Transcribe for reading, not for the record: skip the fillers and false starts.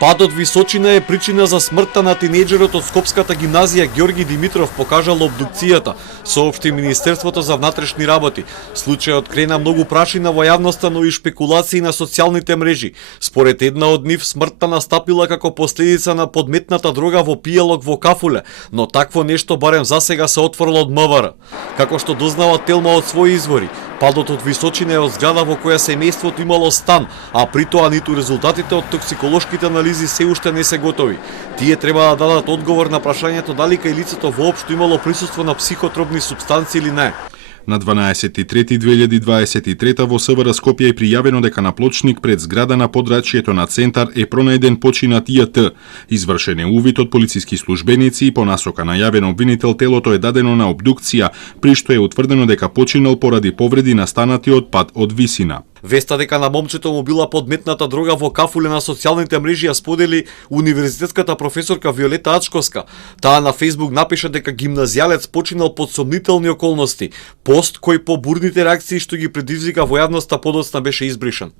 Падот височина е причина за смртта на тинејџерот од Скопската гимназија Ѓорги Димитров, покажала обдукцијата, соопшти Министерството за внатрешни работи. Случајот крена многу прашина во јавноста, но и шпекулации на социјалните мрежи. Според една од нив, смртта настапила како последица на подметната дрога во пијалок во кафуле, но такво нешто барем засега се отворило од МВР. Како што дознава Телма од своји извори, падот од височина е од зграда во која семејството имало стан, а при тоа ниту резултатите од токсиколошките анализи се уште не се готови. Тие треба да дадат одговор на прашањето дали кај лицето воопшто имало присуство на психотропни супстанци или не. На 12.3.2023 во СВР Скопје е пријавено дека на плочник пред зграда на подрачјето на центар е пронајден починат ЈТ. Извршен е увид од полициски службеници и по насока на јавен обвинител телото е дадено на обдукција, при што е утврдено дека починал поради повреди настанати од пад од висина. Веста дека на момчето му била подметната дрога во кафуле на социјалните мрежи ја сподели универзитетската професорка Виолета Ачковска. Таа на Facebook напиша дека гимназијалец починал под сомнителни околности, пост кој по бурните реакции што ги предизвика во јавноста подоцна беше избришан.